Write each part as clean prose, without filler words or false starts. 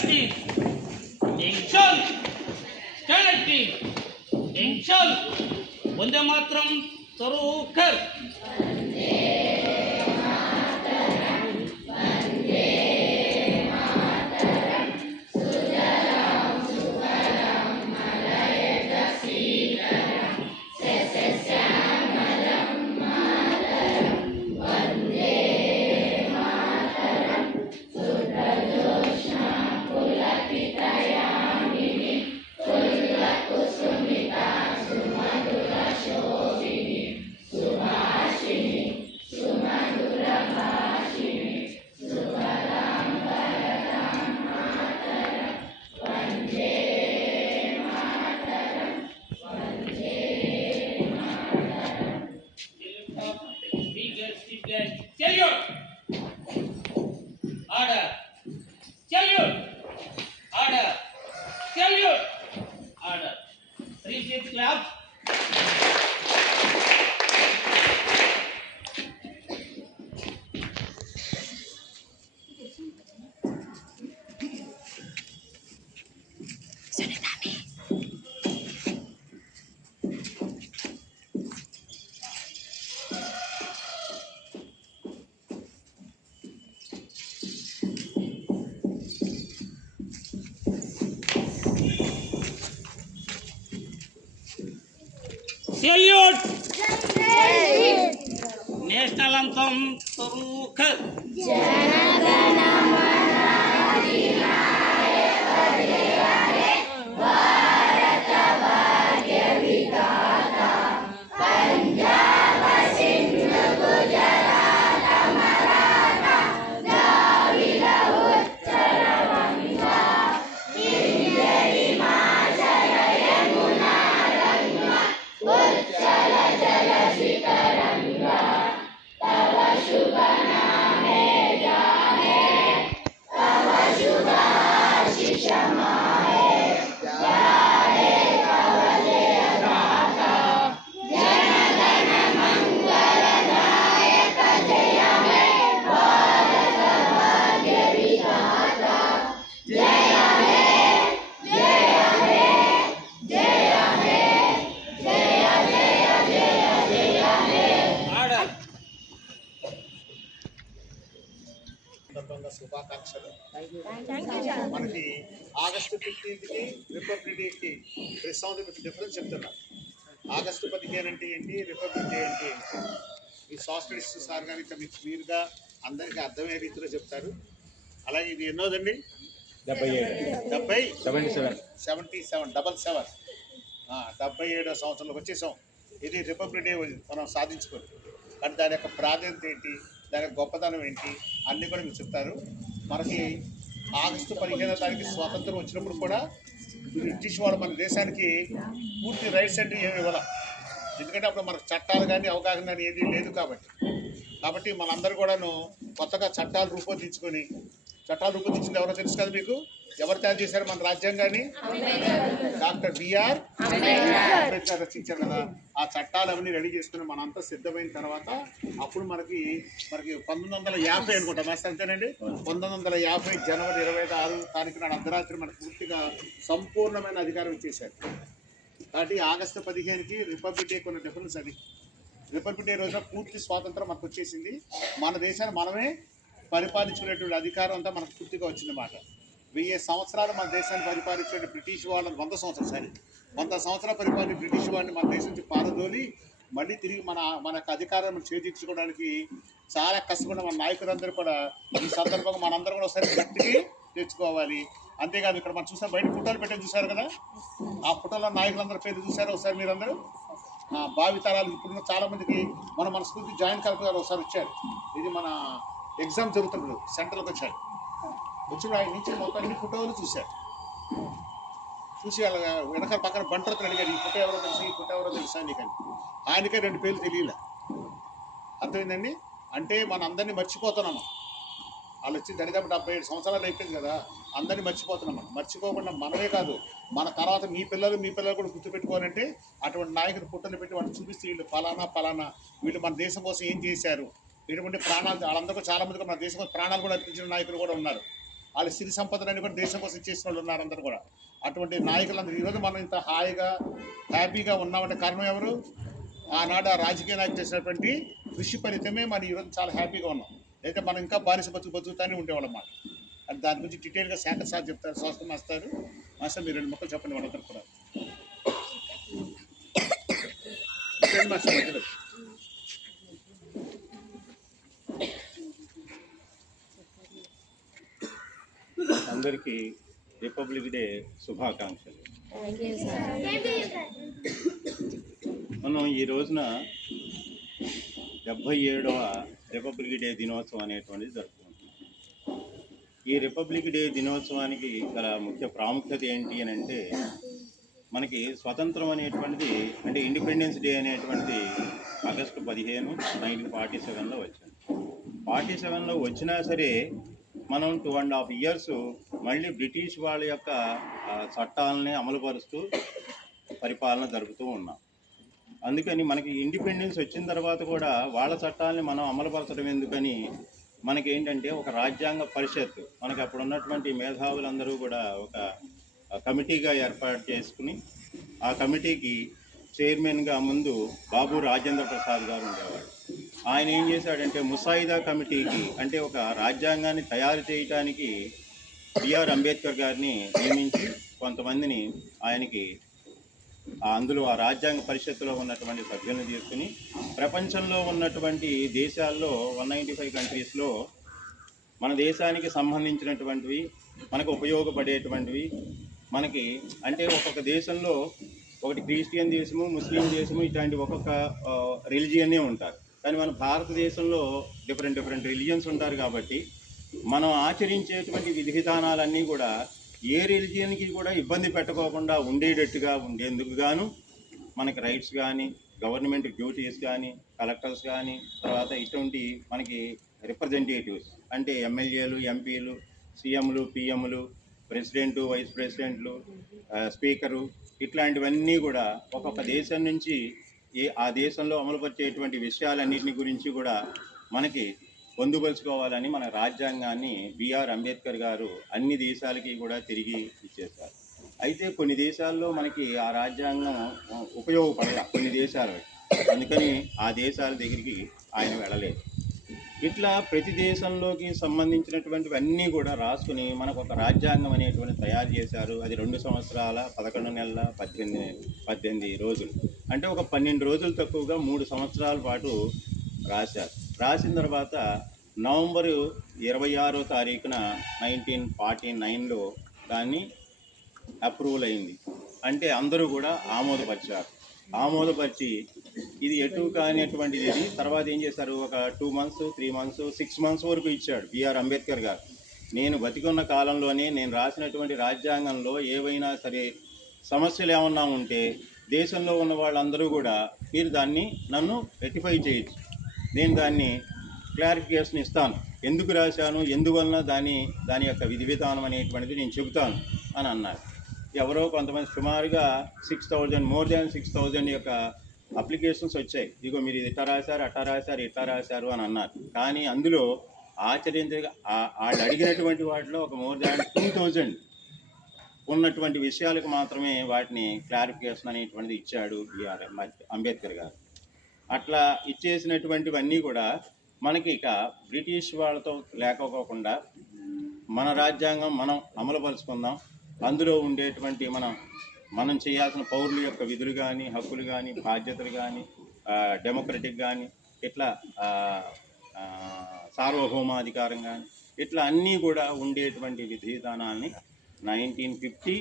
Justice. Action. Standing. Action. Vande Mataram शुरू कर। Salute! Order! Salute! Order! Salute! Order! 3 feet clap. Salute! National anthem शुरू कर। శుభాకాంక్షలు. మనకి ఆగస్టు 15కి రిపబ్లిక్ డేకి ప్రతి సంవత్సరం మీకు డిఫరెన్స్ చెప్తున్నా. ఆగస్టు 15 అంటే ఏంటి, రిపబ్లిక్ డే అంటే ఏంటి, ఈ సోషలిస్ట్ సార్ గారు ఇంకా మీకు క్లియర్గా అందరికీ అర్థమయ్యే రీతిలో చెప్తారు. అలాగే ఇది ఎన్నోదండి, 77వ సంవత్సరంలోకి వచ్చేసాం. ఇది రిపబ్లిక్ డే మనం సాధించుకోండి. కానీ దాని యొక్క ప్రాధాన్యత ఏంటి, దాని యొక్క గొప్పతనం ఏంటి అన్నీ కూడా మీకు చెప్తారు. మనకి ఆగస్టు 15వ తారీఖు స్వాతంత్రం వచ్చినప్పుడు కూడా బ్రిటిష్ వాడు మన దేశానికి పూర్తి రైట్స్ అంటే ఏమి ఇవ్వాలి. ఎందుకంటే అప్పుడు మనకు చట్టాలు కానీ అవగాహన కానీ ఏది లేదు కాబట్టి మనందరూ కూడాను కొత్తగా చట్టాలు రూపొందించింది ఎవరో తెలుసు కదా మీకు? ఎవరు తయారు చేశారు మన రాజ్యాంగాన్ని? డాక్టర్ బిఆర్ అంబేద్కర్ రచించారు కదా. ఆ చట్టాలు అవన్నీ రెడీ చేసుకుని మనంతా సిద్ధమైన తర్వాత అప్పుడు మనకి 1950 అనుకుంటా మాస్టర్, అంతేనండి. 1950 జనవరి 26 తారీఖు నాడు అర్ధరాత్రి మనకు పూర్తిగా సంపూర్ణమైన అధికారం ఇచ్చేశారు. కాబట్టి ఆగస్టు 15కి రిపబ్లిక్ డే కొన్న డిఫరెన్స్ అది. రిపబ్లిక్ డే రోజున పూర్తి స్వాతంత్రం మనకు వచ్చేసింది. మన దేశాన్ని మనమే పరిపాలించుకునేటువంటి అధికారం అంతా మనకు పూర్తిగా వచ్చిందన్నమాట. 1000 సంవత్సరాలు మన దేశాన్ని పరిపాలించే బ్రిటిష్ వాళ్ళని 100 సంవత్సరాలు పరిపాలన బ్రిటిష్ వాడిని మన దేశం నుంచి పారదోలి మళ్ళీ తిరిగి మన అధికారాన్ని చేజించుకోవడానికి చాలా కష్టపడిన మన నాయకులందరూ కూడా ఈ సందర్భంగా మనందరూ కూడా ఒకసారి గట్టికి తెచ్చుకోవాలి. అంతేకాదు ఇక్కడ మనం చూసాం, బయట ఫోటోలు పెట్టని చూశారు కదా, ఆ ఫోటోలో నాయకులందరూ పేర్లు చూసారు ఒకసారి మీరందరూ. భావితరాలు ఇప్పుడున్న చాలామందికి మన స్కూల్కి జాయిన్ కలెక్టర్ గారు ఒకసారి వచ్చారు. ఇది మన ఎగ్జామ్ జరుగుతున్నప్పుడు సెంటర్కి వచ్చారు. వచ్చినప్పుడు ఆయన నుంచి మొత్తం అన్ని ఫోటోలు చూశారు. చూసి అలా వెనకాల పక్కన బంటర్తో అడిగారు, ఈ ఫోటో ఎవరో తెలుసు, ఈ ఫోటో ఎవరో తెలుసా నీకని. ఆయనకే 2 పేర్లు తెలియలే. అర్థమైందండి? అంటే మన అందరినీ మర్చిపోతున్నాము. వాళ్ళు వచ్చి దాదాపు 77 సంవత్సరాలు అయిపోయింది కదా, అందరినీ మర్చిపోతున్నాం. మర్చిపోకుండా మనమే కాదు, మన తర్వాత మీ పిల్లలు కూడా గుర్తుపెట్టుకోవాలంటే అటువంటి నాయకులు పుట్టలు పెట్టి వాళ్ళు చూపిస్తే వీళ్ళు ఫలానా వీళ్ళు మన దేశం కోసం ఏం చేశారు, ఎటువంటి ప్రాణాలు, వాళ్ళందరూ చాలామంది మన దేశం కోసం ప్రాణాలు కూడా అర్పించిన నాయకులు కూడా ఉన్నారు. వాళ్ళ సిరి సంపదలన్నీ కూడా దేశం కోసం చేసిన వాళ్ళు ఉన్నారు అందరూ కూడా. అటువంటి నాయకులందరూ ఈరోజు మనం ఇంత హాయిగా హ్యాపీగా ఉన్నామంటే కారణం ఎవరు? ఆనాడు ఆ రాజకీయ నాయకులు చేసినటువంటి కృషి ఫలితమే మనం ఈరోజు చాలా హ్యాపీగా ఉన్నాం. అయితే మనం ఇంకా బానిస బతుకుతానే ఉండేవాళ్ళం అన్నమాట. అది దాని గురించి డీటెయిల్గా శేఖర్ సార్ చెప్తారు, శాస్త్రం మాస్టారు. మాస్టర్ మీరు 2 ముక్కలు చెప్పండి వాళ్ళందరూ కూడా. మాస్టర్ మధ్యలో. అందరికీ రిపబ్లిక్ డే శుభాకాంక్షలు. మనం ఈ రోజున 77వ రిపబ్లిక్ డే దినోత్సవం అనేటువంటిది జరుపుకుంటున్నాం. ఈ రిపబ్లిక్ డే దినోత్సవానికి గల ముఖ్య ప్రాముఖ్యత ఏంటి అని అంటే, మనకి స్వతంత్రం అనేటువంటిది అంటే ఇండిపెండెన్స్ డే అనేటువంటిది ఆగస్టు 15, 1947లో వచ్చింది. 47లో వచ్చినా సరే మనం 2.5 years మళ్ళీ బ్రిటిష్ వాళ్ళ యొక్క చట్టాలని అమలుపరుస్తూ పరిపాలన జరుపుతూ ఉన్నాం. అందుకని మనకి ఇండిపెండెన్స్ వచ్చిన తర్వాత కూడా వాళ్ళ చట్టాలని మనం అమలుపరచడం ఎందుకని మనకేంటంటే ఒక రాజ్యాంగ పరిషత్, మనకి అప్పుడు ఉన్నటువంటి మేధావులందరూ కూడా ఒక కమిటీగా ఏర్పాటు చేసుకుని, ఆ కమిటీకి చైర్మన్గా ముందు బాబు రాజేంద్ర ప్రసాద్ గారు ఉండేవాడు. ఆయన ఏం చేశాడంటే ముసాయిదా కమిటీకి అంటే ఒక రాజ్యాంగాన్ని తయారు చేయడానికి బిఆర్ అంబేద్కర్ గారిని నియమించి కొంతమందిని ఆయనకి అందులో ఆ రాజ్యాంగ పరిషత్తులో ఉన్నటువంటి సభ్యులను తీసుకుని ప్రపంచంలో ఉన్నటువంటి దేశాల్లో 195 కంట్రీస్లో మన దేశానికి సంబంధించినటువంటివి, మనకు ఉపయోగపడేటువంటివి, మనకి అంటే ఒక్కొక్క దేశంలో ఒకటి క్రిస్టియన్ దేశము, ముస్లిం దేశము, ఇట్లాంటి ఒక్కొక్క రిలీజియన్నే ఉంటారు. కానీ మన భారతదేశంలో డిఫరెంట్ రిలీజియన్స్ ఉంటారు కాబట్టి మనం ఆచరించేటువంటి విధి విధానాలన్నీ కూడా ఏ రిలీజియన్కి కూడా ఇబ్బంది పెట్టకోకుండా ఉండేటట్టుగా ఉండేందుకు గాను మనకి రైట్స్ కానీ, గవర్నమెంట్ డ్యూటీస్ కానీ, కలెక్టర్స్ కానీ, తర్వాత ఇటువంటి మనకి రిప్రజెంటేటివ్స్ అంటే ఎమ్మెల్యేలు, ఎంపీలు, సీఎంలు, పిఎంలు, ప్రెసిడెంటు, వైస్ ప్రెసిడెంట్లు, స్పీకరు, ఇట్లాంటివన్నీ కూడా ఒక్కొక్క దేశం నుంచి ఆ దేశంలో అమలుపరిచేటువంటి విషయాలన్నింటినీ గురించి కూడా మనకి పొందుపరుచుకోవాలని మన రాజ్యాంగాన్ని బిఆర్ అంబేద్కర్ గారు అన్ని దేశాలకి కూడా తిరిగి ఇచ్చేశారు. అయితే కొన్ని దేశాల్లో మనకి ఆ రాజ్యాంగం ఉపయోగపడాలి, కొన్ని దేశాలు, అందుకని ఆ దేశాల దగ్గరికి ఆయన వెళ్ళలేదు. ఇట్లా ప్రతి దేశంలోకి సంబంధించినటువంటివన్నీ కూడా రాసుకుని మనకు ఒక రాజ్యాంగం అనేటువంటి తయారు చేశారు. అది 2 సంవత్సరాల 11 నెలల 18 రోజులు, అంటే ఒక 12 రోజులు తక్కువగా 3 సంవత్సరాల పాటు రాశారు. రాసిన తర్వాత నవంబరు 26వ తారీఖున 1949లో దాన్ని అప్రూవల్ అయింది. అంటే అందరూ కూడా ఆమోదపరిచి ఇది ఎటు కానిటువంటిది. ఇది తర్వాత ఏం చేశారు, ఒక 2 months, 3 months, 6 months వరకు ఇచ్చాడు బిఆర్ అంబేద్కర్ గారు. నేను బతికున్న కాలంలోనే నేను రాసినటువంటి రాజ్యాంగంలో ఏవైనా సరే సమస్యలు ఏమన్నా ఉంటే దేశంలో ఉన్న వాళ్ళందరూ కూడా మీరు దాన్ని నన్ను రెక్టిఫై చేయొచ్చు, నేను దాన్ని క్లారిఫికేషన్ ఇస్తాను, ఎందుకు రాశాను, ఎందువలన దాని యొక్క విధి విధానం అనేటువంటిది నేను చెబుతాను అని అన్నారు. ఎవరో కొంతమంది సుమారుగా 6,000, more than 6,000 యొక్క అప్లికేషన్స్ వచ్చాయి. ఇదిగో మీరు ఇది ఇట్లా రాశారు, అట్లా రాశారు, ఇట్లా రాశారు అని అన్నారు. కానీ అందులో వాళ్ళు అడిగినటువంటి వాటిలో ఒక more than 2,000 ఉన్నటువంటి విషయాలకు మాత్రమే వాటిని క్లారిఫికేషన్ అనేటువంటిది ఇచ్చాడు బిఆర్ అంబేద్కర్ గారు. అట్లా ఇచ్చేసినటువంటివన్నీ కూడా మనకి ఇక బ్రిటిష్ వాళ్ళతో లేకపోకుండా మన రాజ్యాంగం మనం అమలుపరుచుకుందాం, అందులో ఉండేటువంటి మనం చేయాల్సిన పౌరుల యొక్క విధులు కానీ, హక్కులు కానీ, బాధ్యతలు కానీ, డెమోక్రటిక్ కానీ, ఇట్లా సార్వభౌమాధికారం కానీ, ఇట్లా అన్నీ కూడా ఉండేటువంటి విధి విధానాన్ని 1950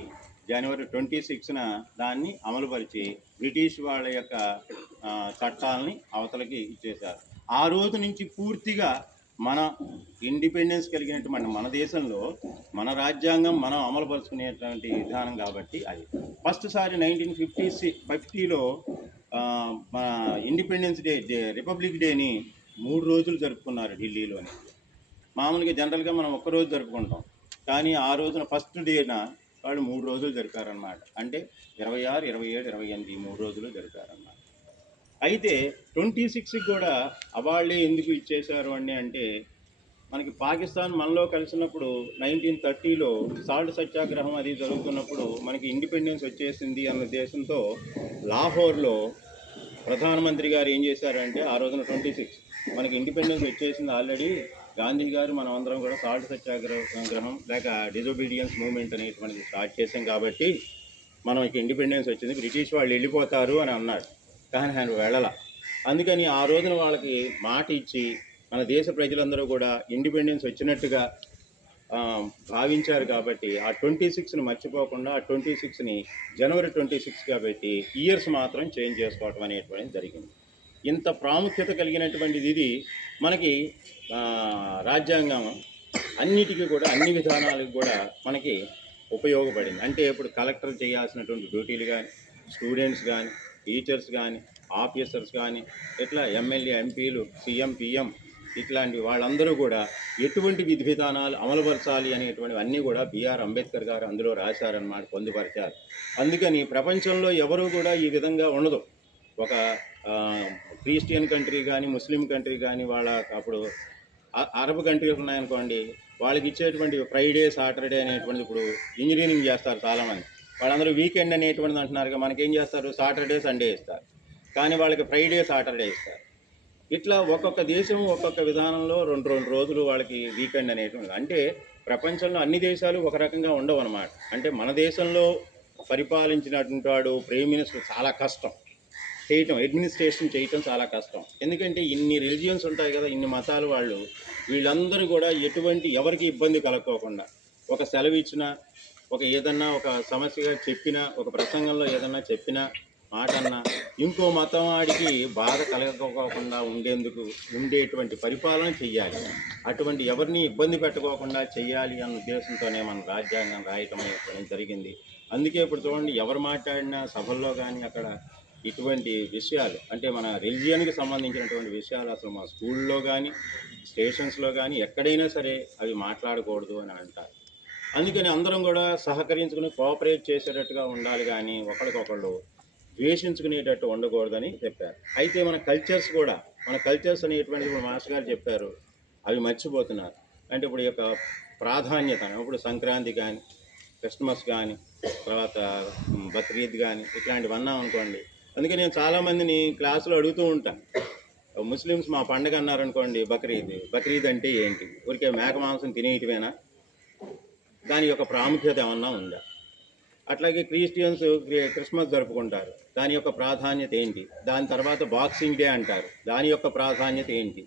జనవరి 26న దాన్ని అమలుపరిచి బ్రిటిష్ వాళ్ళ యొక్క చట్టాలని అవతలకి ఇచ్చేశారు. ఆ రోజు నుంచి పూర్తిగా మన ఇండిపెండెన్స్ కలిగినటువంటి మన దేశంలో మన రాజ్యాంగం మనం అమలుపరుచుకునేటువంటి విధానం కాబట్టి అది ఫస్ట్ సారి 1950లో మన ఇండిపెండెన్స్ డే రిపబ్లిక్ డేని 3 రోజులు జరుపుకున్నారు ఢిల్లీలోని. మామూలుగా జనరల్గా మనం ఒక్కరోజు జరుపుకుంటాం, కానీ ఆ రోజున ఫస్ట్ డేన వాళ్ళు 3 రోజులు జరిపారన్నమాట. అంటే 26, 27, 28 3 రోజులు జరిపారన్నమాట. అయితే 26కి కూడా అవార్డే ఎందుకు ఇచ్చేశారు అంటే మనకి పాకిస్తాన్ మనలో కలిసినప్పుడు 1930లో సాల్ట్ సత్యాగ్రహం అది జరుగుతున్నప్పుడు మనకి ఇండిపెండెన్స్ వచ్చేసింది అన్న ఉద్దేశంతో లాహోర్లో ప్రధానమంత్రి గారు ఏం చేశారంటే ఆ రోజున 26 మనకి ఇండిపెండెన్స్ వచ్చేసింది ఆల్రెడీ, గాంధీ గారు మనం అందరం కూడా సాల్ట్ సత్యాగ్రహం లేక డిజోబీడియన్స్ మూవ్మెంట్ అనేటువంటిది స్టార్ట్ చేసాం కాబట్టి మనకి ఇండిపెండెన్స్ వచ్చింది, బ్రిటిష్ వాళ్ళు వెళ్ళిపోతారు అని అన్నాడు. కానీ ఆయన వెళ్ళల. అందుకని ఆ రోజున వాళ్ళకి మాట ఇచ్చి మన దేశ ప్రజలందరూ కూడా ఇండిపెండెన్స్ వచ్చినట్టుగా భావించారు కాబట్టి ఆ 26ని మర్చిపోకుండా ఆ 26ని జనవరి 26గా పెట్టి ఇయర్స్ మాత్రం చేంజ్ చేసుకోవటం అనేటువంటిది జరిగింది. ఇంత ప్రాముఖ్యత కలిగినటువంటిది ఇది మనకి రాజ్యాంగం అన్నిటికీ కూడా అన్ని విధానాలకు కూడా మనకి ఉపయోగపడింది. అంటే ఇప్పుడు కలెక్టర్ చేయాల్సినటువంటి డ్యూటీలు కానీ, స్టూడెంట్స్ కానీ, టీచర్స్ కానీ, ఆఫీసర్స్ కానీ, ఇట్లా ఎమ్మెల్యే, ఎంపీలు, సీఎం, పిఎం ఇట్లాంటి వాళ్ళందరూ కూడా ఎటువంటి విధి విధానాలు అమలుపరచాలి అనేటువంటివి అన్నీ కూడా బిఆర్ అంబేద్కర్ గారు అందులో రాశారన్నమాట, పొందుపరిచారు. అందుకని ప్రపంచంలో ఎవరూ కూడా ఈ విధంగా ఉండదు. ఒక క్రిస్టియన్ కంట్రీ కానీ, ముస్లిం కంట్రీ కానీ, వాళ్ళ అప్పుడు అరబ్ కంట్రీలు ఉన్నాయనుకోండి, వాళ్ళకి ఇచ్చేటువంటి ఫ్రైడే, సాటర్డే అనేటువంటిది ఇప్పుడు ఇంజనీరింగ్ చేస్తారు చాలామంది, వాళ్ళందరూ వీకెండ్ అనేటువంటిది అంటున్నారు. మనకేం చేస్తారు, సాటర్డే, సండే ఇస్తారు, కానీ వాళ్ళకి ఫ్రైడే, సాటర్డే ఇస్తారు. ఇట్లా ఒక్కొక్క దేశం ఒక్కొక్క విధానంలో రెండు రోజులు వాళ్ళకి వీకెండ్ అనేటువంటి. అంటే ప్రపంచంలో అన్ని దేశాలు ఒక రకంగా ఉండవు అన్నమాట. అంటే మన దేశంలో పరిపాలించినటువంటి వాడు ప్రైమ్ మినిస్టర్ చాలా కష్టం చేయటం, అడ్మినిస్ట్రేషన్ చేయటం చాలా కష్టం. ఎందుకంటే ఇన్ని రిలీజియన్స్ ఉంటాయి కదా, ఇన్ని మతాలు వాళ్ళు, వీళ్ళందరూ కూడా ఎవరికి ఇబ్బంది కలగకోకుండా ఒక సెలవు ఇచ్చినా, ఒక ఏదన్నా ఒక సమస్యగా చెప్పినా, ఒక ప్రసంగంలో ఏదన్నా చెప్పినా, మాట అన్నా, ఇంకో మతం వాడికి బాధ కలగకోకుండా ఉండేటువంటి పరిపాలన చెయ్యాలి. అటువంటి ఎవరిని ఇబ్బంది పెట్టుకోకుండా చెయ్యాలి అన్న ఉద్దేశంతోనే మన రాజ్యాంగం రాయటం అనేటువంటి జరిగింది. అందుకే ఇప్పుడు చూడండి, ఎవరు మాట్లాడినా సభల్లో కానీ అక్కడ ఇటువంటి విషయాలు, అంటే మన రిలీజియన్కి సంబంధించినటువంటి విషయాలు అసలు మా స్కూల్లో కానీ, స్టేషన్స్లో కానీ ఎక్కడైనా సరే అవి మాట్లాడకూడదు అని అంటారు. అందుకని అందరం కూడా సహకరించుకుని కోఆపరేట్ చేసేటట్టుగా ఉండాలి, కానీ ఒకరికొకళ్ళు ద్వేషించుకునేటట్టు ఉండకూడదని చెప్పారు. అయితే మన కల్చర్స్ అనేటువంటిది ఇప్పుడు మాస్టర్ గారు చెప్పారు, అవి మర్చిపోతున్నారు. అంటే ఇప్పుడు ఈ యొక్క ప్రాధాన్యత, ఇప్పుడు సంక్రాంతి కానీ, క్రిస్మస్ కానీ, తర్వాత బక్రీద్ కానీ ఇట్లాంటివి అన్నాం అనుకోండి. అందుకే నేను చాలామందిని క్లాసులో అడుగుతూ ఉంటాను, ముస్లిమ్స్ మా పండగ అన్నారనుకోండి, బక్రీద్ అంటే ఏంటి, ఊరికే మేక మాంసం తినేయటమేనా, దాని యొక్క ప్రాముఖ్యత ఏమన్నా ఉందా? అట్లాగే క్రిస్టియన్స్ క్రిస్మస్ జరుపుకుంటారు, దాని యొక్క ప్రాధాన్యత ఏంటి? దాని తర్వాత బాక్సింగ్ డే అంటారు, దాని యొక్క ప్రాధాన్యత ఏంటి?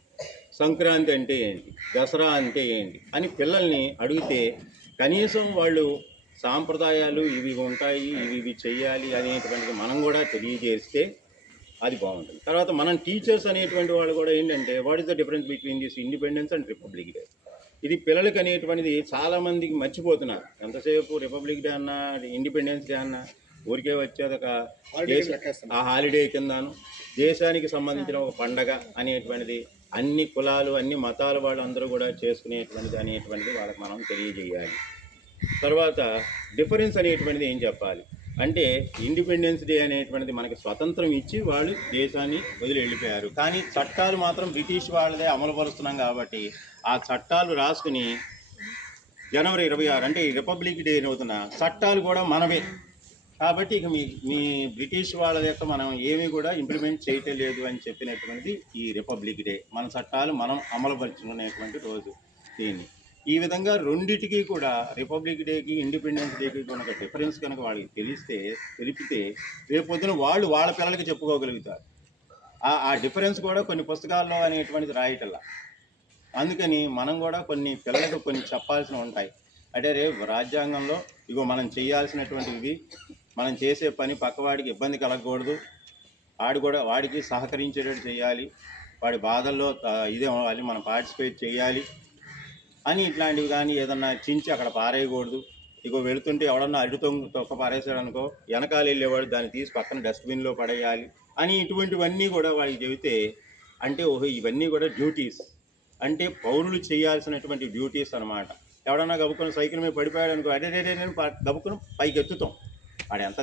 సంక్రాంతి అంటే ఏంటి? దసరా అంటే ఏంటి అని పిల్లల్ని అడిగితే కనీసం వాళ్ళు సాంప్రదాయాలు ఇవి ఉంటాయి, ఇవి చెయ్యాలి అనేటువంటిది మనం కూడా తెలియజేస్తే అది బాగుంటుంది. తర్వాత మనం టీచర్స్ అనేటువంటి వాళ్ళు కూడా ఏంటంటే, what is the difference between this independence and republic day? ఇది పిల్లలకి అనేటువంటిది చాలామందికి మర్చిపోతున్నారు. ఎంతసేపు రిపబ్లిక్ డే అన్నా, ఇండిపెండెన్స్ డే అన్నా ఊరికే వచ్చేది ఒక ఆ హాలిడే కిందను, దేశానికి సంబంధించిన ఒక పండగ అనేటువంటిది అన్ని కులాలు, అన్ని మతాల వాళ్ళు అందరూ కూడా చేసుకునేటువంటిది అనేటువంటిది వాళ్ళకి మనం తెలియజేయాలి. తర్వాత డిఫరెన్స్ అనేటువంటిది ఏం చెప్పాలి అంటే, ఇండిపెండెన్స్ డే అనేటువంటిది మనకి స్వతంత్రం ఇచ్చి వాళ్ళు దేశాన్ని వదిలి వెళ్ళిపోయారు, కానీ చట్టాలు మాత్రం బ్రిటిష్ వాళ్ళదే అమలుపరుస్తున్నాం కాబట్టి ఆ చట్టాలు రాసుకుని జనవరి 26 అంటే ఈ రిపబ్లిక్ డే రోజున చట్టాలు కూడా మనవే. కాబట్టి ఇక మీ బ్రిటిష్ వాళ్ళ యొక్క మనం ఏమీ కూడా ఇంప్లిమెంట్ చేయటం లేదు అని చెప్పినటువంటిది ఈ రిపబ్లిక్ డే. మన చట్టాలు మనం అమలుపరుచుకునేటువంటి రోజు. దీన్ని ఈ విధంగా రెండిటికి కూడా, రిపబ్లిక్ డేకి, ఇండిపెండెన్స్ డేకి కనుక డిఫరెన్స్ కనుక వాళ్ళకి తెలిపితే రేపొద్దున వాళ్ళు వాళ్ళ పిల్లలకి చెప్పుకోగలుగుతారు. ఆ డిఫరెన్స్ కూడా కొన్ని పుస్తకాల్లో అనేటువంటిది రాయటల్లా. అందుకని మనం కూడా కొన్ని పిల్లలకు కొన్ని చెప్పాల్సినవి ఉంటాయి. అంటే రేపు రాజ్యాంగంలో ఇగో మనం చేయాల్సినటువంటివి, మనం చేసే పని పక్కవాడికి ఇబ్బంది కలగకూడదు, వాడికి సహకరించేటట్టు చేయాలి, వాడి బాధల్లో ఇదే అవ్వాలి, మనం పార్టిసిపేట్ చేయాలి అని ఇట్లాంటివి. కానీ ఏదన్నా చించి అక్కడ పారేయకూడదు. ఇగో వెళుతుంటే ఎవడన్నా తొక్క పారేసాడు అనుకో, వెనకాల వెళ్ళేవాడు దాన్ని తీసి పక్కన డస్ట్బిన్లో పడేయాలి అని ఇటువంటివన్నీ కూడా వాడికి చెబితే, అంటే ఓహో ఇవన్నీ కూడా డ్యూటీస్, అంటే పౌరులు చేయాల్సినటువంటి డ్యూటీస్ అన్నమాట. ఎవడన్నా గబుక్కుని సైకిల్ మీద పడిపోయాడు అనుకో, అదే గబుక్కుని పైకి ఎత్తుతాం. వాడు ఎంత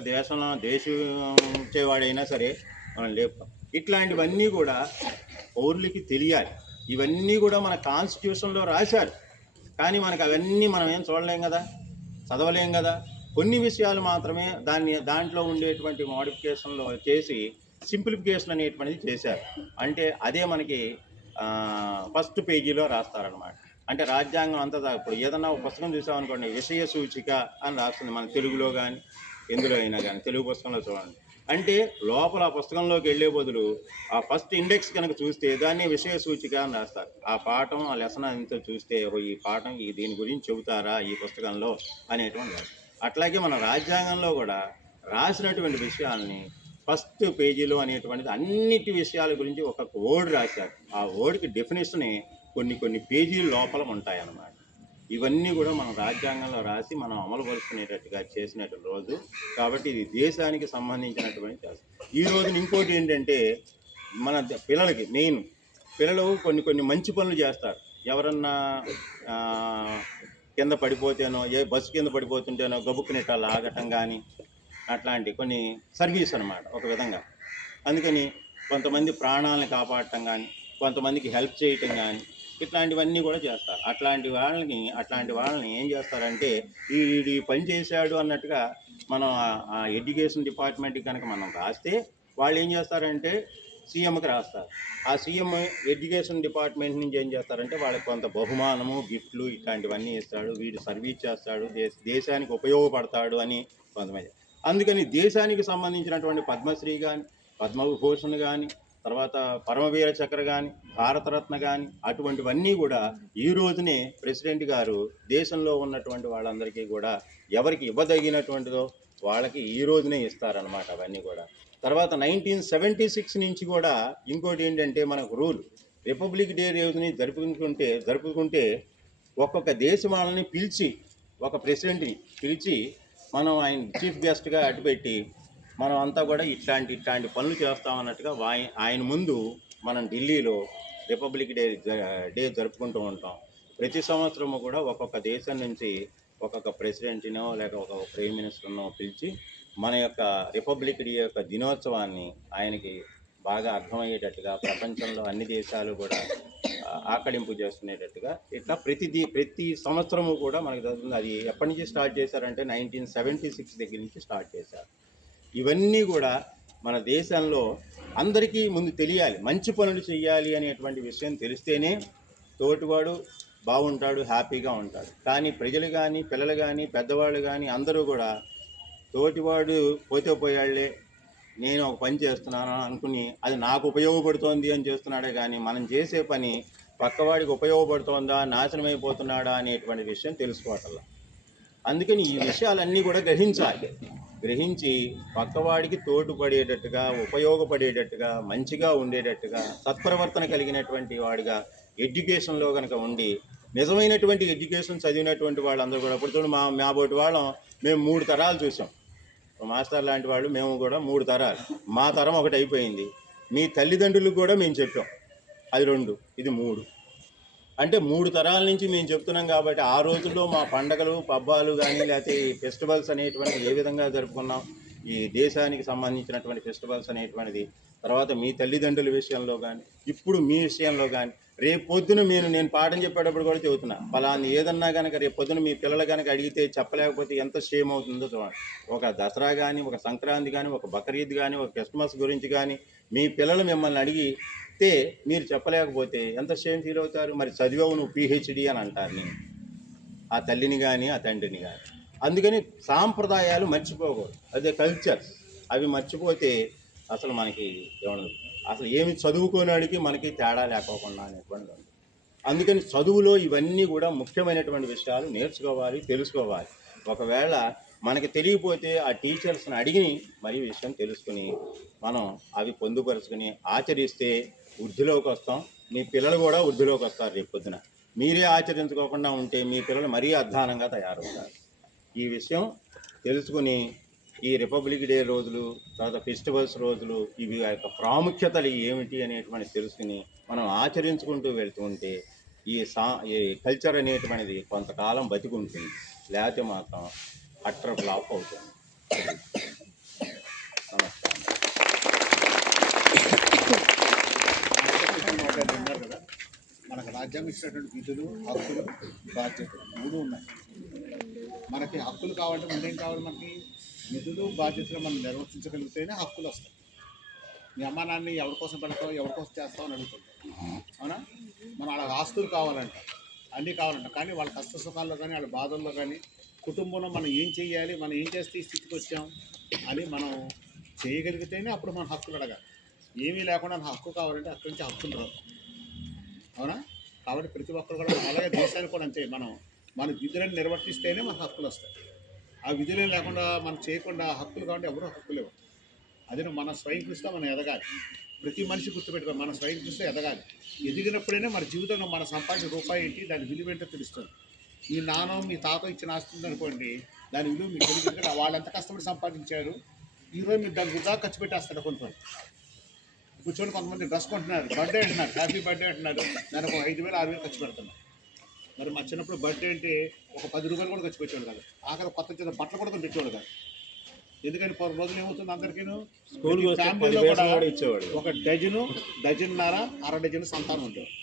దేశించేవాడైనా సరే మనం లేపుతాం. ఇట్లాంటివన్నీ కూడా పౌరులకి తెలియాలి. ఇవన్నీ కూడా మన కాన్స్టిట్యూషన్లో రాశారు. కానీ మనకు అవన్నీ మనం ఏం చూడలేం కదా, చదవలేం కదా. కొన్ని విషయాలు మాత్రమే దాంట్లో ఉండేటువంటి మోడిఫికేషన్లో చేసి సింప్లిఫికేషన్ అనేటువంటిది చేశారు. అంటే అదే మనకి ఫస్ట్ పేజీలో రాస్తారనమాట. అంటే రాజ్యాంగం అంతా ఇప్పుడు ఏదన్నా ఒక పుస్తకం చూసామనుకోండి, విషయ సూచిక అని రాస్తుంది మన తెలుగులో కానీ ఎందులో అయినా కానీ. తెలుగు పుస్తకంలో చూడండి, అంటే లోపల ఆ పుస్తకంలోకి వెళ్ళే బదులు ఆ ఫస్ట్ ఇండెక్స్ కనుక చూస్తే దాన్ని విషయ సూచిక అని రాస్తారు. ఆ పాఠం ఆ లెసన్ అంతా చూస్తే ఈ పాఠం దీని గురించి చెబుతారా ఈ పుస్తకంలో అనేటువంటి. అట్లాగే మన రాజ్యాంగంలో కూడా రాసినటువంటి విషయాల్ని ఫస్ట్ పేజీలో అనేటువంటిది అన్నిటి విషయాల గురించి ఒక్కొక్క వర్డ్ రాశారు. ఆ వర్డ్కి డెఫినేషన్ కొన్ని పేజీల లోపల ఉంటాయన్నమాట. ఇవన్నీ కూడా మనం రాజ్యాంగంలో రాసి మనం అమలుపరుచుకునేటట్టుగా చేసినటువంటి రోజు కాబట్టి ఇది దేశానికి సంబంధించినటువంటి చేస్తాం. ఈ రోజున ఇంకోటి ఏంటంటే మన పిల్లలకి మెయిన్ పిల్లలు కొన్ని మంచి పనులు చేస్తారు. ఎవరన్నా కింద పడిపోతేనో బస్సు కింద పడిపోతుంటేనో గబుక్కునిట్లా లాగటం కానీ అట్లాంటి కొన్ని సర్వీస్ అన్నమాట ఒక విధంగా. అందుకని కొంతమంది ప్రాణాలను కాపాడటం కానీ కొంతమందికి హెల్ప్ చేయటం కానీ ఇట్లాంటివన్నీ కూడా చేస్తారు. అట్లాంటి వాళ్ళని ఏం చేస్తారంటే ఈ పని చేశాడు అన్నట్టుగా మనం ఆ ఎడ్యుకేషన్ డిపార్ట్మెంట్కి కనుక మనం రాస్తే వాళ్ళు ఏం చేస్తారంటే సీఎంకి రాస్తారు. ఆ సీఎం ఎడ్యుకేషన్ డిపార్ట్మెంట్ నుంచి ఏం చేస్తారంటే వాళ్ళకి కొంత బహుమానము గిఫ్ట్లు ఇట్లాంటివన్నీ ఇస్తాడు, వీడు సర్వీస్ చేస్తాడు, దేశానికి ఉపయోగపడతాడు అని కొంతమంది. అందుకని దేశానికి సంబంధించినటువంటి పద్మశ్రీ కానీ పద్మవిభూషణ్ కానీ తర్వాత పరమవీర చక్ర కానీ భారతరత్న కానీ అటువంటివన్నీ కూడా ఈ రోజునే ప్రెసిడెంట్ గారు దేశంలో ఉన్నటువంటి వాళ్ళందరికీ కూడా ఎవరికి ఇవ్వదగినటువంటిదో వాళ్ళకి ఈ రోజునే ఇస్తారనమాట అవన్నీ కూడా. తర్వాత 1976 నుంచి కూడా ఇంకోటి ఏంటంటే మనకు రూల్ రిపబ్లిక్ డే రోజుని జరుపుకుంటే ఒక్కొక్క దేశం వాళ్ళని పిలిచి ఒక ప్రెసిడెంట్ని పిలిచి మనం ఆయన చీఫ్ గెస్ట్గా అటుపెట్టి మనం అంతా కూడా ఇట్లాంటి పనులు చేస్తామన్నట్టుగా ఆయన ముందు మనం ఢిల్లీలో రిపబ్లిక్ డే జరుపుకుంటూ ఉంటాం. ప్రతి సంవత్సరము కూడా ఒక్కొక్క దేశం నుంచి ఒక్కొక్క ప్రెసిడెంట్నో లేక ఒక్కొక్క ప్రైమ్ మినిస్టర్నో పిలిచి మన యొక్క రిపబ్లిక్ డే యొక్క దినోత్సవాన్ని ఆయనకి బాగా అర్థమయ్యేటట్టుగా ప్రపంచంలో అన్ని దేశాలు కూడా ఆకళింపు చేసుకునేటట్టుగా ఇట్లా ప్రతి సంవత్సరము కూడా మనకు జరుగుతుంది. అది ఎప్పటి నుంచి స్టార్ట్ చేశారంటే 1976 దగ్గర నుంచి స్టార్ట్ చేశారు. ఇవన్నీ కూడా మన దేశంలో అందరికీ ముందు తెలియాలి, మంచి పనులు చేయాలి అనేటువంటి విషయం తెలిస్తేనే తోటివాడు బాగుంటాడు, హ్యాపీగా ఉంటాడు. కానీ ప్రజలు కానీ పిల్లలు కానీ పెద్దవాళ్ళు కానీ అందరూ కూడా తోటివాడు పోతే పోయాళ్లే నేను ఒక పని చేస్తున్నాను అనుకుని అది నాకు ఉపయోగపడుతోంది అని చేస్తున్నాడే కానీ మనం చేసే పని పక్కవాడికి ఉపయోగపడుతోందా నాశనమైపోతున్నాడా అనేటువంటి విషయం తెలుసుకోవట్లా. అందుకని ఈ విషయాలన్నీ కూడా గ్రహించి పక్కవాడికి తోడ్పడేటట్టుగా ఉపయోగపడేటట్టుగా మంచిగా ఉండేటట్టుగా సత్ప్రవర్తన కలిగినటువంటి వాడిగా ఎడ్యుకేషన్లో కనుక ఉండి నిజమైనటువంటి ఎడ్యుకేషన్ చదివినటువంటి వాళ్ళందరూ కూడా ఇప్పుడు చూడు మా బోటి వాళ్ళం మేము 3 తరాలు చూసాం. మాస్టర్ లాంటి వాళ్ళు మేము కూడా 3 తరాలు. మా తరం ఒకటి అయిపోయింది, మీ తల్లిదండ్రులకు కూడా మేము చెప్పాం, అది 2 ఇది 3 అంటే 3 తరాల నుంచి మేము చెప్తున్నాం. కాబట్టి ఆ రోజుల్లో మా పండగలు పబ్బాలు కానీ లేకపోతే ఈ ఫెస్టివల్స్ అనేటువంటిది ఏ విధంగా జరుపుకున్నాం, ఈ దేశానికి సంబంధించినటువంటి ఫెస్టివల్స్ అనేటువంటిది, తర్వాత మీ తల్లిదండ్రుల విషయంలో కానీ ఇప్పుడు మీ విషయంలో కానీ రేపు పొద్దున నేను పాఠం చెప్పేటప్పుడు కూడా చెబుతున్నా, ఫలానా ఏదన్నా కనుక రేపు పొద్దున మీ పిల్లలు కనుక అడిగితే చెప్పలేకపోతే ఎంత షేమ్ అవుతుందో చూడండి. ఒక దసరా కానీ ఒక సంక్రాంతి కానీ ఒక బక్రీద్ కానీ ఒక క్రిస్మస్ గురించి కానీ మీ పిల్లలు మిమ్మల్ని అడిగితే మీరు చెప్పలేకపోతే ఎంత షేమ్ ఫీల్ అవుతారు. మరి చదివావు నువ్వు PhD అని అంటారు నేను ఆ తల్లిని కానీ ఆ తండ్రిని కానీ. అందుకని సాంప్రదాయాలు మర్చిపోకూడదు, అదే కల్చర్స్ అవి మర్చిపోతే అసలు మనకి ఏమన్నా అసలు ఏమి చదువుకోనాడికి మనకి తేడా లేకోకుండా అనేటువంటిది ఉంది. అందుకని చదువులో ఇవన్నీ కూడా ముఖ్యమైనటువంటి విషయాలు నేర్చుకోవాలి, తెలుసుకోవాలి. ఒకవేళ మనకి తెలియకపోతే ఆ టీచర్స్ని అడిగి మరి విషయం తెలుసుకుని మనం అవి పొందుపరుచుకుని ఆచరిస్తే వృద్ధిలోకి వస్తాం. మీ పిల్లలు కూడా వృద్ధిలోకి వస్తారు. రేపు పొద్దున మీరే ఆచరించుకోకుండా ఉంటే మీ పిల్లలు మరీ అధ్వానంగా తయారవుతారు. ఈ విషయం తెలుసుకుని ఈ రిపబ్లిక్ డే రోజులు తర్వాత ఫెస్టివల్స్ రోజులు ఇవి యొక్క ప్రాముఖ్యతలు ఏమిటి అనేటువంటి తెలుసుకుని మనం ఆచరించుకుంటూ వెళ్తూ ఉంటే ఈ కల్చర్ అనేటువంటిది కొంతకాలం బతికుంటుంది, లేకపోతే మాత్రం అట్టర్ ఫ్లాప్ అవుతుంది. నమస్కారం. రాజ్యాంగం ఇచ్చినటువంటి విధులు, హక్కులు, బాధ్యతలు 3 ఉన్నాయి. మనకి హక్కులు కావాలంటే ముందేం కావాలి? మనకి విధులు, బాధ్యతలు మనం నిర్వర్తించగలిగితేనే హక్కులు వస్తాయి. మీ అమ్మా నాన్నని ఎవరి కోసం పెడతావు, ఎవరి కోసం చేస్తావు అని అడుగుతుంటాం, అవునా? మనం వాళ్ళ ఆస్తులు కావాలంట, అన్నీ కావాలంట, కానీ వాళ్ళ కష్ట సుఖాల్లో కానీ వాళ్ళ బాధల్లో కానీ కుటుంబంలో మనం ఏం చేయాలి, మనం ఏం చేస్తే ఈ స్థితికి వచ్చాం అని మనం చేయగలిగితేనే అప్పుడు మన హక్కులు అడగాలి. ఏమీ లేకుండా నా హక్కు కావాలంటే అక్కడి నుంచి హక్కులు రావు, అవునా? కాబట్టి ప్రతి ఒక్కరు కూడా అలాగే దేశానికి కూడా అంతే. మన విధులను నిర్వర్తిస్తేనే మన హక్కులు వస్తాయి. ఆ విధులు లేకుండా మనం చేయకుండా హక్కులు కావాలంటే ఎవరు హక్కులు ఇవ్వరు. అదే మన స్వయం కృషితో మనం ఎదగాలి. ప్రతి మనిషి గుర్తుపెట్టుకోవాలి, మన స్వయం కృషితో ఎదగాలి. ఎదిగినప్పుడైనా మన జీవితంలో మన సంపాదించిన రూపాయి ఏంటి, దాని విలువ ఏంటో తెలుస్తుంది. మీ నాన్న మీ తాత ఇచ్చిన ఆస్తుంది అనుకోండి, దాని విలువ మీకు తెలియదు. వాళ్ళు ఎంత కష్టపడి సంపాదించారు, ఈరోజు మీరు దాని వృధా ఖర్చు పెట్టేస్తారు. కొంతమంది కూర్చొని కొంతమంది డ్రెస్ కొంటున్నారు, బర్త్డే అంటున్నారు, హ్యాపీ బర్త్డే అంటున్నారు, దానికి ఒక 5,000 6,000 ఖర్చు పెడుతున్నారు. మరి మా చిన్నప్పుడు బర్త్డే అంటే ఒక 10 రూపాయలు కూడా ఖర్చు పెట్టేవాడు కాదు. ఆఖరి కొత్త చిన్న బట్టలు కూడా పెట్టేవాడు కాదు. ఎందుకని పూర్వ రోజులు ఏమవుతుంది, అందరికీ ఫ్యామిలీలో కూడా ఒక డజన్నర, అర డజన్ సంతానం ఉండేవాడు.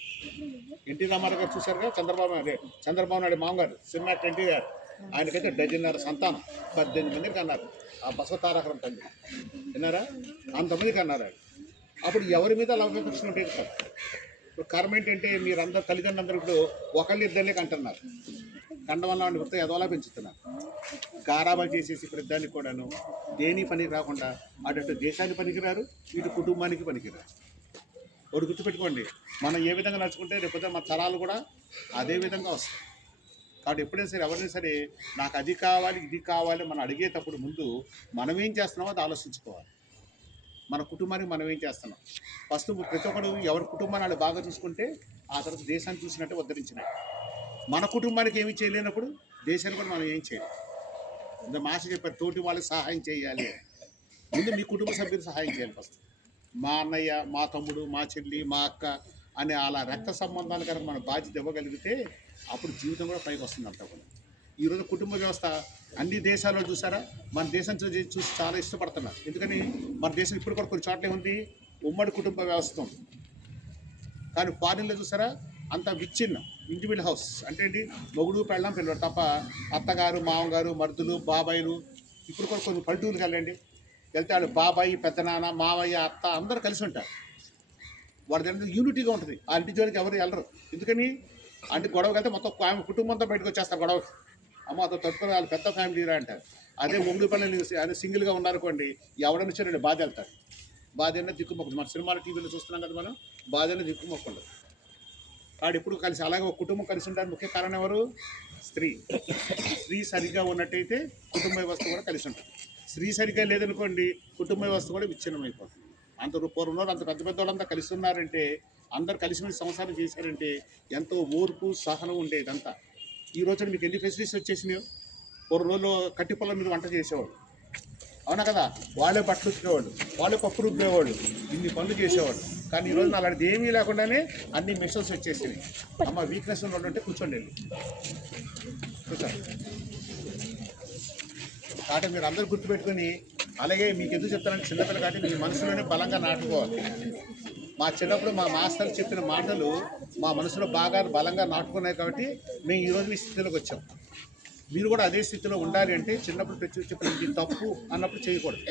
ఎన్టీ రామారావు గారు చూశారుగా, చంద్రబాబు నాయుడు మామగారు సినిమా ఎన్టీఆర్, ఆయనకైతే డజన్నర సంతానం, 18 మందికి అన్నారు. ఆ బసవతారకరం తండ్రి విన్నారా, అంతమందికి అన్నారు ఆయన. అప్పుడు ఎవరి మీద లభ్యపక్షం ఉండేది కాదు. ఇప్పుడు కర్మ ఏంటంటే మీరందరూ తల్లిదండ్రులందరూ ఇప్పుడు ఒకళ్ళిద్దరినే కంటున్నారు, కండం వల్ల వాడిని మొత్తం ఎదవలా పెంచుతున్నారు. గారాబా చేసేసి ప్రతిదానికి కూడాను దేని పనికి రాకుండా అటు దేశానికి పనికిరారు, ఇటు కుటుంబానికి పనికిరారు. ఒకటి గుర్తుపెట్టుకోండి, మనం ఏ విధంగా నడుచుకుంటే రేపు మన తరాలు కూడా అదే విధంగా వస్తాయి. కాబట్టి ఎప్పుడైనా సరే ఎవరైనా సరే నాకు అది కావాలి ఇది కావాలి మనం అడిగేటప్పుడు ముందు మనం ఏం చేస్తున్నామో అది ఆలోచించుకోవాలి. మన కుటుంబానికి మనం ఏం చేస్తున్నాం ఫస్ట్. ప్రతి ఒక్కరు ఎవరి కుటుంబాన్ని వాళ్ళు బాగా చూసుకుంటే ఆ తర్వాత దేశాన్ని చూసినట్టు ఉద్ధరించినట్టు. మన కుటుంబానికి ఏమి చేయలేనప్పుడు దేశాన్ని కూడా మనం ఏం చేయలేం. ఇంత మాష చెప్పారు, తోటి వాళ్ళకి సహాయం చేయాలి. ముందు మీ కుటుంబ సభ్యులు సహాయం చేయాలి ఫస్ట్. మా అన్నయ్య, మా తమ్ముడు, మా చెల్లి, మా అక్క అనే అలా రక్త సంబంధాలు కనుక మన బాధ్యత ఇవ్వగలిగితే అప్పుడు జీవితం కూడా పైకి వస్తుంది అంతా కూడా. ఈరోజు కుటుంబ వ్యవస్థ అన్ని దేశాల్లో చూసారా, మన దేశం చూసి చాలా ఇష్టపడుతున్నారు. ఎందుకని మన దేశం ఇప్పుడు కూడా కొన్ని చోట్ల ఉంది ఉమ్మడి కుటుంబ వ్యవస్థ ఉంది. కానీ ఫారిన్లో చూసారా అంత విచ్ఛిన్నం, ఇండివిజువల్ హౌస్. అంటే ఏంటి, మొగుడు పెళ్ళం పిల్లలు తప్ప అత్తగారు, మామగారు, మరుదులు, బాబాయిలు. ఇప్పుడు కూడా కొన్ని పల్లెటూరుకి వెళ్ళండి, వెళ్తే వాళ్ళు బాబాయి, పెద్దనాన్న, మావయ్య, అత్త అందరూ కలిసి ఉంటారు. వాళ్ళ దగ్గర యూనిటీగా ఉంటుంది. ఆ ఇంటి జోలికి ఎవరు వెళ్ళరు. ఎందుకని అంటే గొడవకి వెళ్తే మొత్తం కుటుంబంతో బయటకు వచ్చేస్తారు గొడవకి. అమ్మ అతను తట్టుకుని వాళ్ళు పెద్ద ఫ్యామిలీరా అంటారు. అదే మొగుడు పిల్లలు అది సింగిల్గా ఉన్నారనుకోండి, ఎవడని వచ్చారండి బాధ వెళ్తారు. బాధ అయినా దిక్కుమొక్కదు. మన సినిమాల టీవీలో చూస్తున్నాం కదా మనం, బాధ అయినా దిక్కుమొక్కదు. వాడు ఎప్పుడు కలిసి అలాగే ఒక కుటుంబం కలిసి ఉంటారు. ముఖ్య కారణం ఎవరు? స్త్రీ. స్త్రీ సరిగ్గా ఉన్నట్టయితే కుటుంబ వ్యవస్థ కూడా కలిసి ఉంటుంది. స్త్రీ సరిగ్గా లేదనుకోండి, కుటుంబ వ్యవస్థ కూడా విచ్ఛిన్నమైపోతుంది. అంత పూర్వం అంత పెద్ద పెద్ద వాళ్ళంతా కలిసి ఉన్నారంటే, అందరు కలిసి సంసారం చేశారంటే ఎంతో ఓర్పు సహనం ఉండేది అంతా. ఈ రోజున మీకు ఎన్ని ఫెసిలిటీస్ వచ్చేసినాయో. పూర్వ రోజుల్లో కట్టి పొలం మీద వంట చేసేవాడు, అవునా కదా, వాళ్ళే బట్టలు ఉతికేవాళ్ళు, వాళ్ళే పప్పు రుబ్బేవాళ్ళు, ఇన్ని పనులు చేసేవాడు. కానీ ఈరోజు అలాంటిది ఏమీ లేకుండానే అన్ని మిషన్స్ వచ్చేసినాయి. అమ్మ వీక్నెస్ ఉన్నట్టు కూర్చోండి, వెళ్ళి కూర్చోండి. కాబట్టి మీరు అందరూ గుర్తుపెట్టుకుని, అలాగే మీకు ఎందుకు చెప్తానంటే చిన్నపిల్ల కాబట్టి మీ మనసులోనే బలంగా నాటుకోవాలి. మా చిన్నప్పుడు మా మాస్టర్లు చెప్పిన మాటలు మా మనసులో బాగా బలంగా నాటుకున్నాయి కాబట్టి మేము ఈరోజు ఈ స్థితిలోకి వచ్చాం. మీరు కూడా అదే స్థితిలో ఉండాలి అంటే చిన్నప్పుడు ప్రతి చెప్పిన ఇది తప్పు అన్నప్పుడు చేయకూడదు,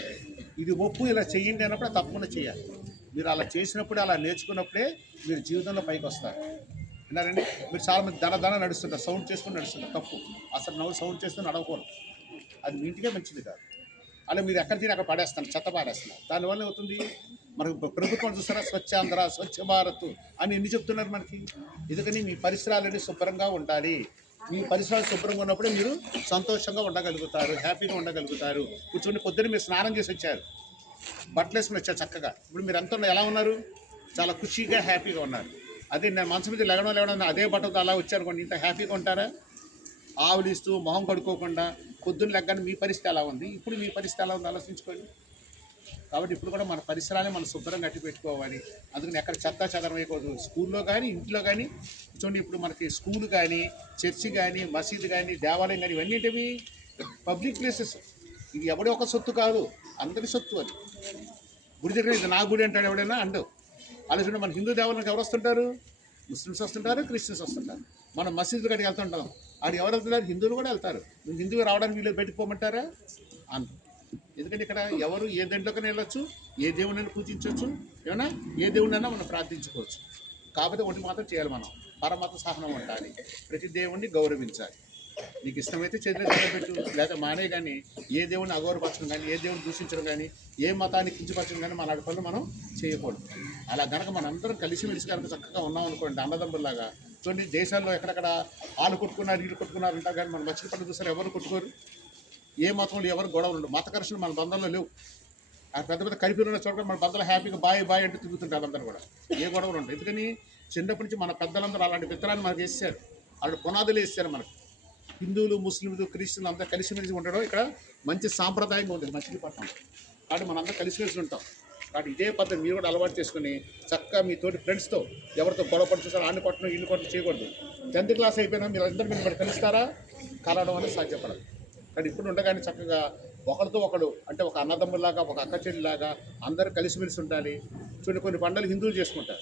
ఇది ఒప్పు ఇలా చేయండి అన్నప్పుడు తప్పకుండా చేయాలి. మీరు అలా చేసినప్పుడే, అలా నేర్చుకున్నప్పుడే మీరు జీవితంలో పైకి వస్తారు. విన్నారండి? మీరు చాలామంది దన నడుస్తుంటారు, సౌండ్ చేసుకుని నడుస్తుంటారు. తప్పు. అసలు సౌండ్ చేస్తూ నడవకూడదు, అది మీ ఇంటికే మంచిది కాదు. అలా మీరు ఎక్కడ తిని అక్కడ పడేస్తాను, చెత్త పాడేస్తున్నారు. దానివల్ల అవుతుంది మనకు ప్రభుత్వం చూస్తారా, స్వచ్ఛాంధ్ర, స్వచ్ఛ భారత్ అని ఎన్ని చెప్తున్నారు మనకి. ఎందుకని మీ పరిసరాలన్నీ శుభ్రంగా ఉండాలి. మీ పరిసరాలు శుభ్రంగా ఉన్నప్పుడే మీరు సంతోషంగా ఉండగలుగుతారు, హ్యాపీగా ఉండగలుగుతారు. కూర్చొని పొద్దున్న మీరు స్నానం చేసి వచ్చారు, బట్టలు వేసుకుని వచ్చారు చక్కగా. ఇప్పుడు మీరు అంతా ఎలా ఉన్నారు? చాలా ఖుషీగా హ్యాపీగా ఉన్నారు. అదే నేను మనసు మీద లేవడం అదే బట్టలతో అలా వచ్చారనుకోండి, ఇంత హ్యాపీగా ఉంటారా? ఆవులిస్తూ మొహం కడుక్కోకుండా పొద్దున్న లెగ్గానే మీ పరిస్థితి ఎలా ఉంది, ఇప్పుడు మీ పరిస్థితి ఎలా ఉంది ఆలోచించుకోండి. కాబట్టి ఇప్పుడు కూడా మన పరిసరాన్ని మనం శుభ్రంగా గట్టి పెట్టుకోవాలి. అందుకని ఎక్కడ చెత్త చెదరం వేయకూడదు. స్కూల్లో కానీ ఇంట్లో కానీ చూడండి, ఇప్పుడు మనకి స్కూల్ కానీ, చర్చి కానీ, మసీదు కానీ, దేవాలయం కానీ ఇవన్నీ ఏంటివి? Public places. ఇది ఎవడో ఒక సొత్తు కాదు, అందరి సొత్తు. అది గుడి దగ్గర ఇది నా గుడి అంటాడు ఎవడైనా అండవు. ఆలోచన మన హిందూ దేవాలయానికి ఎవరు వస్తుంటారు? ముస్లిమ్స్ వస్తుంటారు, క్రిస్టియన్స్ వస్తుంటారు. మనం మసీదులు కాడికి వెళ్తుంటాం, ఆడు ఎవరు వెళ్తున్నారు? హిందువులు కూడా వెళ్తారు. నువ్వు హిందువు రావడానికి వీళ్ళు పెట్టుకోమంటారా అంత. ఎందుకంటే ఇక్కడ ఎవరు ఏ దాంట్లోకైనా వెళ్ళొచ్చు, ఏ దేవుడిని పూజించవచ్చు, ఏమన్నా ఏ దేవుడినైనా మనం ప్రార్థించుకోవచ్చు. కాకపోతే ఒకటి మాత్రం చేయాలి, మనం పరమత సహనం ఉండాలి, ప్రతి దేవుణ్ణి గౌరవించాలి. నీకు ఇష్టమైతే చేతులు పెట్టు, లేదా మానే. కానీ ఏ దేవుడిని అగౌరవపరచడం కానీ, ఏ దేవుడిని దూషించడం కానీ, ఏ మతాన్ని కించపరచడం కానీ మన పనులు మనం చేయకూడదు. అలా కనుక మనందరం కలిసిమెలిసి కనుక చక్కగా ఉన్నాం అనుకోండి, అన్నదమ్ముల్లాగా. చూడండి, దేశాల్లో ఎక్కడెక్కడ వాళ్ళు కొట్టుకున్నారు, వీళ్ళు కొట్టుకున్నారు అంటారు, కానీ మన మచ్చిక పండుగ చూస్తారు ఎవరు కొట్టుకోరు. ఏ మతంలో ఎవరు గొడవలు ఉండవు. మత కరుషులు మన బంధంలో లేవు. ఆ పెద్ద పెద్ద కలిపిలు ఉన్న చోట మన బంధంలో హ్యాపీగా బాయ్ బాయ్ అంటూ తిరుగుతుంటారు అందరూ కూడా. ఏ గొడవలు ఉంటాయి. ఎందుకని చిన్నప్పటి నుంచి మన పెద్దలందరూ అలాంటి విత్తనాన్ని మనకు వేసారు, వాళ్ళు పునాదులు వేస్తారు మనకు. హిందువులు, ముస్లింలు, క్రిస్టియన్లు అంతా కలిసిమెలిసి ఉండడం ఇక్కడ మంచి సాంప్రదాయంగా ఉంది మచిలీపట్నం. కాబట్టి మనందరం కలిసిమెలిసి ఉంటాం. కాబట్టి ఇదే పద్ధతి మీరు కూడా అలవాటు చేసుకుని చక్కగా మీ తోటి ఫ్రెండ్స్తో ఎవరితో గొడవ పడుతుంటారో ఆడిని కొట్టడం ఇల్లు కొట్టడం చేయకూడదు. 10th క్లాస్ అయిపోయినా మీరు అందరూ మీరు కలుస్తారా? కలవడం అనేది సాధ్యపడదు. కానీ ఇప్పుడు ఉండగానే చక్కగా ఒకరితో ఒకడు, అంటే ఒక అన్నదమ్ములాగా, ఒక అక్క చెల్లిలాగా అందరూ కలిసిమెలిసి ఉండాలి. చూడండి, కొన్ని పండుగలు హిందువులు చేసుకుంటారు,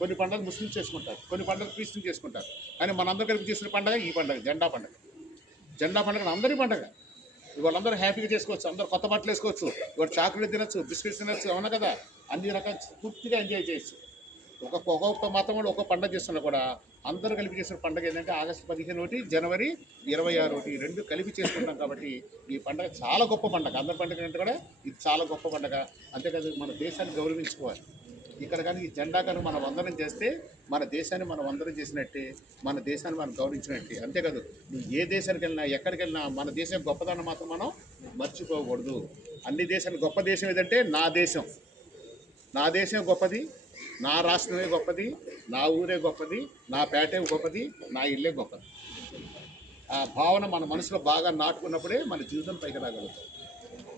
కొన్ని పండుగలు ముస్లింలు చేసుకుంటారు, కొన్ని పండుగలు క్రిస్టియన్ చేసుకుంటారు. కానీ మనందరూ కలిపి చేసిన పండుగ ఈ పండుగ, జెండా పండుగ. జెండా పండుగ అందరి పండుగ. వాళ్ళందరూ హ్యాపీగా చేసుకోవచ్చు, అందరూ కొత్త బట్టలు వేసుకోవచ్చు, ఇవాళ చాక్లెట్ తినచ్చు, బిస్కెట్స్ తినచ్చు, అవునా కదా? అన్ని రకాల పూర్తిగా ఎంజాయ్ చేయొచ్చు. ఒక్కొక్క మతం కూడా ఒక్కొక్క పండుగ చేస్తున్నా కూడా అందరూ కలిపి చేసిన పండుగ ఏంటంటే ఆగస్టు 15 ఒకటి, జనవరి 26 ఒకటి, రెండు కలిపి చేసుకుంటాం. కాబట్టి ఈ పండుగ చాలా గొప్ప పండుగ. అందరి పండుగ అంటే కూడా ఇది చాలా గొప్ప పండుగ. అంతేకాదు మన దేశాన్ని గౌరవించుకోవాలి. ఇక్కడ కానీ ఈ జెండా కానీ మనం వందనం చేస్తే మన దేశాన్ని మనం వందనం చేసినట్టే, మన దేశాన్ని మనం గౌరవించినట్టే. అంతేకాదు నువ్వు ఏ దేశానికి వెళ్ళినా, ఎక్కడికి వెళ్ళినా మన దేశం గొప్పదనం మాత్రం మనం మర్చిపోకూడదు. అన్ని దేశాలు గొప్ప దేశం ఏదంటే నా దేశం. నా దేశం గొప్పది, నా రాష్ట్రమే గొప్పది, నా ఊరే గొప్పది, నా పేటే గొప్పది, నా ఇల్లే గొప్పది. ఆ భావన మన మనసులో బాగా నాటుకున్నప్పుడే మన జీవితం పైకి రాగలుగుతాం.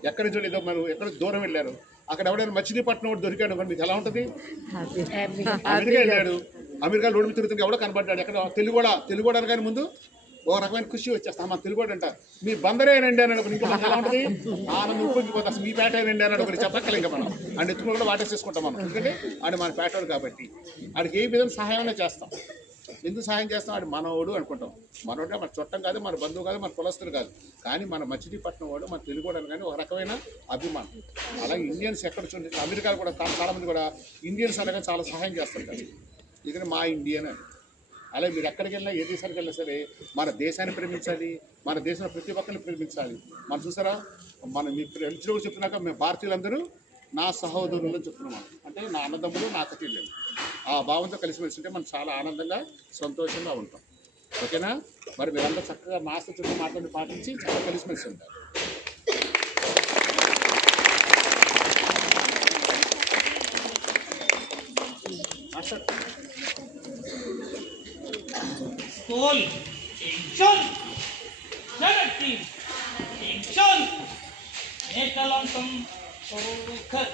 ఎక్కడి నుంచి ఏదో మనం ఎక్కడ దూరం వెళ్ళారు, అక్కడ ఎవడైనా మచిలీపట్నం ఒకటి దొరికాడు అనుకోండి, మీకు ఎలా ఉంటుంది? అమెరికా వెళ్ళాడు, అమెరికా రోడ్డు మీద తిరుగుతుంది, ఎవడో కనబడ్డాడు, ఎక్కడ తెలుగువాడు అనగానే ముందు ఒక రకమైన ఖుషి వచ్చేస్తాం. మన తెలుగువాడు అంట మీ బందరేనండి అని అనుకుని ఇంకా మనకు ఎలా ఉంటుంది? ఆనందం ఉప్పొంగిపోతుంది. అసలు మీ పేటేనండి అని అనుకుని చెప్పక్కలే ఇంకా మనం అండ్ ఎత్తుకుని కూడా వాటేసేసుకుంటాం మనం. ఎందుకంటే ఆడు మన పేటోడు కాబట్టి ఆడికి ఏ విధంగా సహాయమైనా చేస్తాం. ఎందుకు సహాయం చేస్తాం? ఆడు మనవాడు అనుకుంటాం. మనోడే మన చుట్టం కాదు, మన బంధువు కాదు, మన కులస్తులు కాదు, కానీ మన మచిలీపట్నం వాడు, మన తెలుగువాడు అని కానీ ఒక రకమైన అభిమానం. అలాగే ఇండియన్స్ ఎక్కడ చూడండి, అమెరికాలో కూడా చాలామంది కూడా ఇండియన్స్ అనగా చాలా సహాయం చేస్తుంటారు. ఇక్కడ మా ఇండియన్ అని. అలాగే మీరు ఎక్కడికి వెళ్ళినా, ఏ దేశానికి వెళ్ళినా సరే మన దేశాన్ని ప్రేమించాలి, మన దేశంలో ప్రతి ఒక్కరిని ప్రేమించాలి. మనం చూసారా, మనం మీ ఫ్రెండ్స్ కూడా చెప్తున్నాక మేము భారతీయులందరూ నా సహోదరులు చెప్తున్నాం. అంటే నా అన్నదమ్ములు, నా అక్క చెల్లెలు. ఆ భావంతో కలిసిమెలిసి ఉంటే మనం చాలా ఆనందంగా, సంతోషంగా ఉంటాం. ఓకేనా? మరి మీరందరూ చక్కగా మాస్టర్ చుట్టూ మాట్లాడి పాటించి చక్కగా కలిసిమెలిసి ఉంటారు. Master Skål! Action! 17! Action! Ekalansam Torukar.